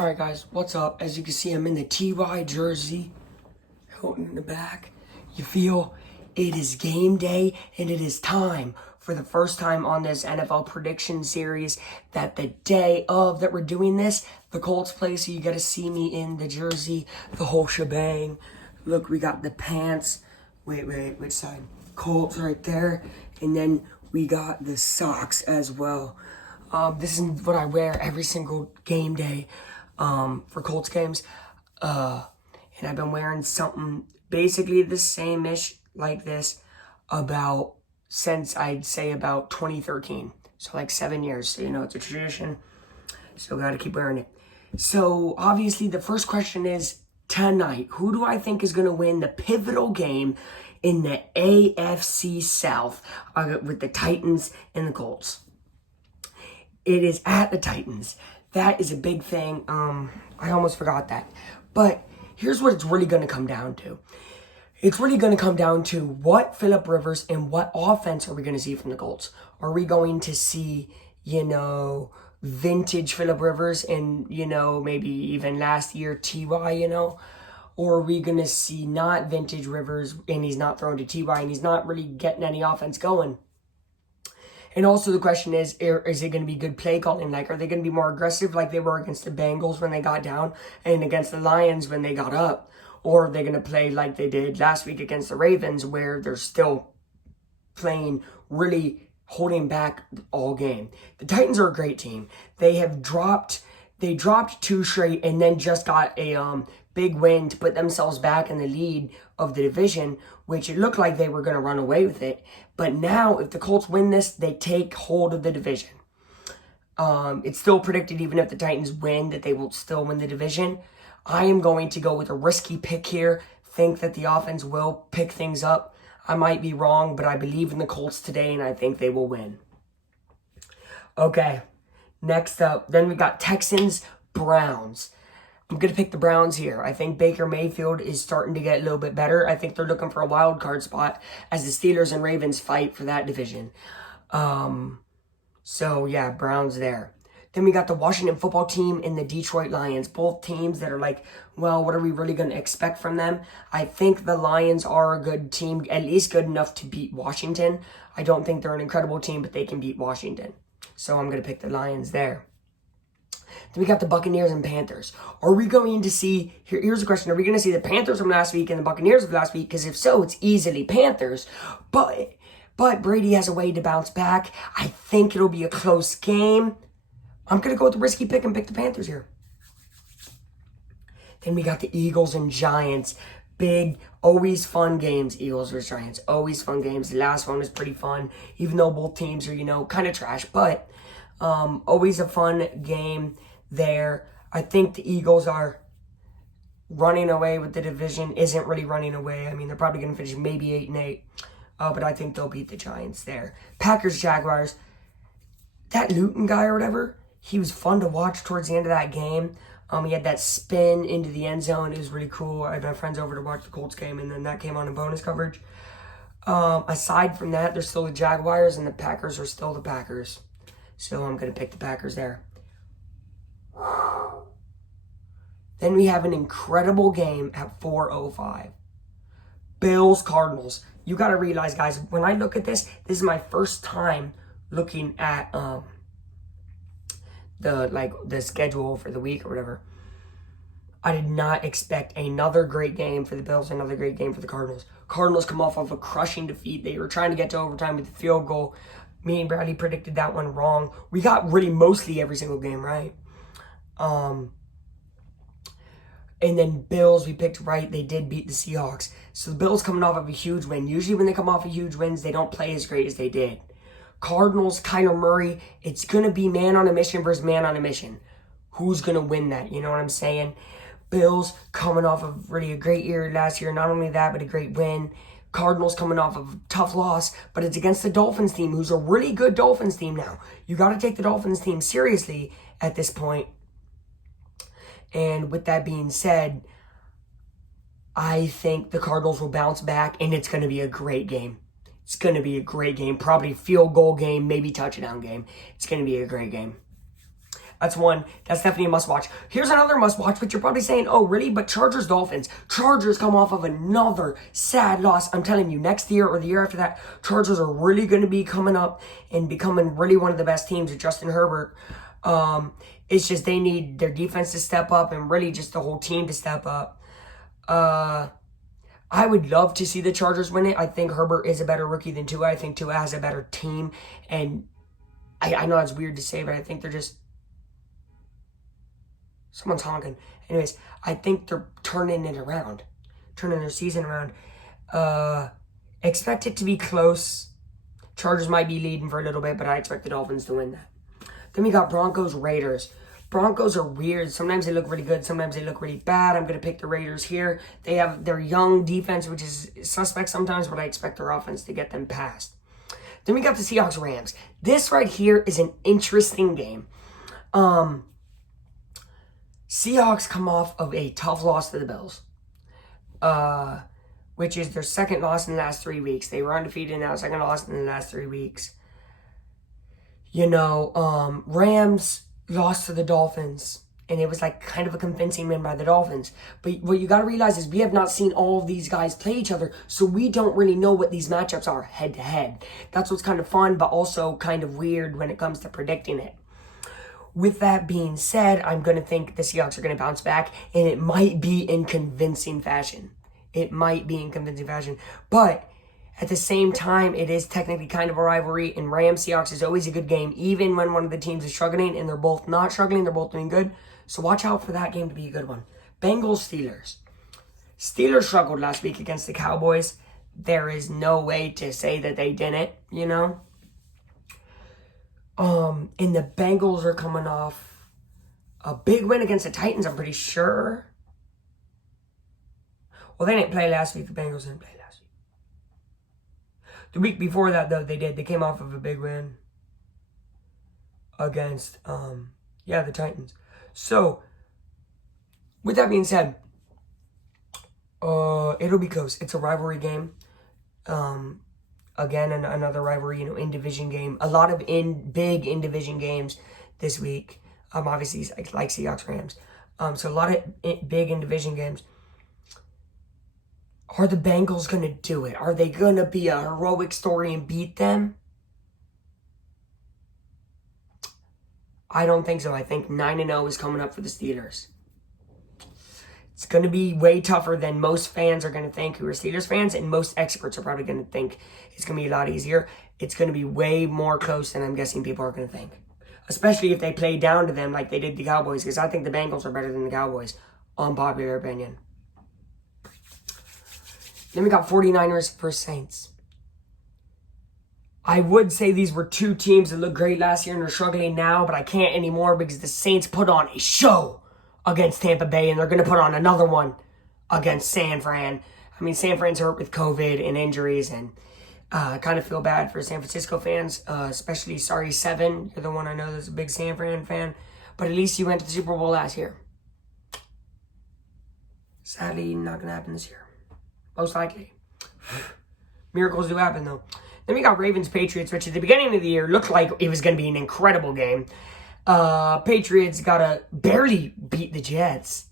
Alright guys, what's up? As you can see, I'm in the TY jersey, Hilton in the back. You feel it is game day, and it is time for the first time on this NFL prediction series that the day of that we're doing this, the Colts play, so you got to see me in the jersey, the whole shebang. Look, we got the pants. Wait, which side? Colts right there, and then we got the socks as well. This is what I wear every single game day for Colts games. And I've been wearing something basically the same-ish like this since I'd say about 2013. So like 7 years. So, it's a tradition. So got to keep wearing it. So obviously the first question is tonight, who do I think is going to win the pivotal game in the AFC South with the Titans and the Colts? It is at the Titans. That is a big thing. I almost forgot that. But here's what it's really going to come down to. It's really going to come down to what Phillip Rivers and what offense are we going to see from the Colts? Are we going to see, vintage Phillip Rivers and, maybe even last year T.Y., Or are we going to see not vintage Rivers and he's not throwing to T.Y. and he's not really getting any offense going? And also the question is it going to be good play calling? Like, are they going to be more aggressive like they were against the Bengals when they got down and against the Lions when they got up? Or are they going to play like they did last week against the Ravens where they're still playing really holding back all game? The Titans are a great team. They dropped 2 straight and then just got a big win to put themselves back in the lead of the division, which it looked like they were going to run away with it. But now, if the Colts win this, they take hold of the division. It's still predicted, even if the Titans win, that they will still win the division. I am going to go with a risky pick here. Think that the offense will pick things up. I might be wrong, but I believe in the Colts today, and I think they will win. Okay, next up, then we got Texans Browns. I'm going to pick the Browns here. I think Baker Mayfield is starting to get a little bit better. I think they're looking for a wild card spot as the Steelers and Ravens fight for that division. So, yeah, Browns there. Then we got the Washington football team and the Detroit Lions. Both teams that are like, well, what are we really going to expect from them? I think the Lions are a good team, at least good enough to beat Washington. I don't think they're an incredible team, but they can beat Washington. So I'm going to pick the Lions there. Then we got the Buccaneers and Panthers. Are we going to see, here's the question, are we going to see the Panthers from last week and the Buccaneers of last week? Because if so, it's easily Panthers. But Brady has a way to bounce back. I think it'll be a close game. I'm going to go with the risky pick and pick the Panthers here. Then we got the Eagles and Giants. Big, always fun games, Eagles versus Giants. Always fun games. The last one was pretty fun, even though both teams are, kind of trash. But always a fun game there. I think the Eagles are running away with the division. Isn't really running away. I mean, they're probably going to finish maybe 8-8. But I think they'll beat the Giants there. Packers, Jaguars. That Luton guy or whatever, he was fun to watch towards the end of that game. He had that spin into the end zone. It was really cool. I had my friends over to watch the Colts game, and then that came on in bonus coverage. Aside from that, there's still the Jaguars, and the Packers are still the Packers. So I'm going to pick the Packers there. Then we have an incredible game at 4:05. Bills, Cardinals. You got to realize, guys, when I look at this is my first time looking at the schedule for the week or whatever. I did not expect another great game for the Bills, another great game for the Cardinals. Cardinals come off of a crushing defeat. They were trying to get to overtime with the field goal. Me and Bradley predicted that one wrong. We got really mostly every single game right. And then Bills, we picked right. They did beat the Seahawks. So the Bills coming off of a huge win. Usually when they come off of huge wins, they don't play as great as they did. Cardinals, Kyler Murray, it's going to be man on a mission versus man on a mission. Who's going to win that? You know what I'm saying? Bills coming off of really a great year last year. Not only that, but a great win. Cardinals coming off of a tough loss, but it's against the Dolphins team, who's a really good Dolphins team now. You got to take the Dolphins team seriously at this point. And with that being said, I think the Cardinals will bounce back, and it's going to be a great game. It's going to be a great game. Probably field goal game, maybe touchdown game. It's going to be a great game. That's one. That's definitely a must-watch. Here's another must-watch, but you're probably saying, oh, really? But Chargers-Dolphins. Chargers come off of another sad loss. I'm telling you, next year or the year after that, Chargers are really going to be coming up and becoming really one of the best teams with Justin Herbert. It's just they need their defense to step up and really just the whole team to step up. I would love to see the Chargers win it. I think Herbert is a better rookie than Tua. I think Tua has a better team. And I know that's weird to say, but I think they're just... Someone's honking. Anyways, I think they're turning it around. Turning their season around. Expect it to be close. Chargers might be leading for a little bit, but I expect the Dolphins to win that. Then we got Broncos Raiders. Broncos are weird. Sometimes they look really good. Sometimes they look really bad. I'm going to pick the Raiders here. They have their young defense, which is suspect sometimes, but I expect their offense to get them past. Then we got the Seahawks Rams. This right here is an interesting game. Seahawks come off of a tough loss to the Bills, which is their second loss in the last 3 weeks. They were undefeated now, second loss in the last 3 weeks. Rams lost to the Dolphins, and it was like kind of a convincing win by the Dolphins. But what you got to realize is we have not seen all of these guys play each other, so we don't really know what these matchups are head to head. That's what's kind of fun, but also kind of weird when it comes to predicting it. With that being said, I'm going to think the Seahawks are going to bounce back, and it might be in convincing fashion. But at the same time, it is technically kind of a rivalry, and Rams-Seahawks is always a good game, even when one of the teams is struggling, and they're both not struggling, they're both doing good. So watch out for that game to be a good one. Bengals-Steelers. Steelers struggled last week against the Cowboys. There is no way to say that they didn't, And the Bengals are coming off a big win against the Titans, I'm pretty sure. Well, they didn't play last week. The Bengals didn't play last week. The week before that, though, they did. They came off of a big win against, the Titans. So, with that being said, it'll be close. It's a rivalry game. Again, another rivalry, in division game. A lot of big in-division games this week. Obviously, like Seahawks Rams. So a lot of big in-division games. Are the Bengals going to do it? Are they going to be a heroic story and beat them? I don't think so. I think 9-0 is coming up for the Steelers. It's going to be way tougher than most fans are going to think who are Steelers fans, and most experts are probably going to think it's going to be a lot easier. It's going to be way more close than I'm guessing people are going to think. Especially if they play down to them like they did the Cowboys, because I think the Bengals are better than the Cowboys, unpopular opinion. Then we got 49ers versus Saints. I would say these were two teams that looked great last year and are struggling now, but I can't anymore because the Saints put on a show against Tampa Bay, and they're going to put on another one against San Fran. I mean, San Fran's hurt with COVID and injuries, and I kind of feel bad for San Francisco fans, especially Sorry 7. You're the one I know that's a big San Fran fan, but at least you went to the Super Bowl last year. Sadly, not going to happen this year. Most likely. Miracles do happen, though. Then we got Ravens-Patriots, which at the beginning of the year looked like it was going to be an incredible game. Patriots gotta barely beat the Jets.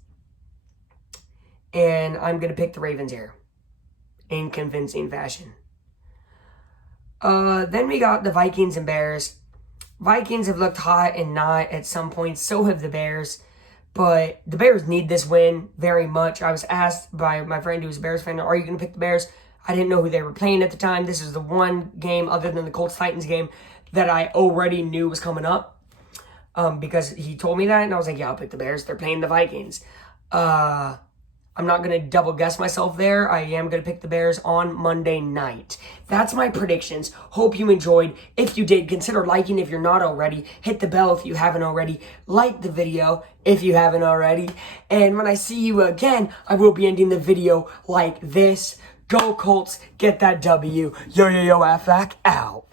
And I'm going to pick the Ravens here. In convincing fashion. Then we got the Vikings and Bears. Vikings have looked hot and not at some points. So have the Bears. But the Bears need this win very much. I was asked by my friend who's a Bears fan, are you going to pick the Bears? I didn't know who they were playing at the time. This is the one game other than the Colts-Titans game that I already knew was coming up. Because he told me that, and I was like, yeah, I'll pick the Bears. They're playing the Vikings. I'm not going to double guess myself there. I am going to pick the Bears on Monday night. That's my predictions. Hope you enjoyed. If you did, consider liking if you're not already. Hit the bell if you haven't already. Like the video if you haven't already. And when I see you again, I will be ending the video like this. Go Colts, get that W. Yo, Aflac out.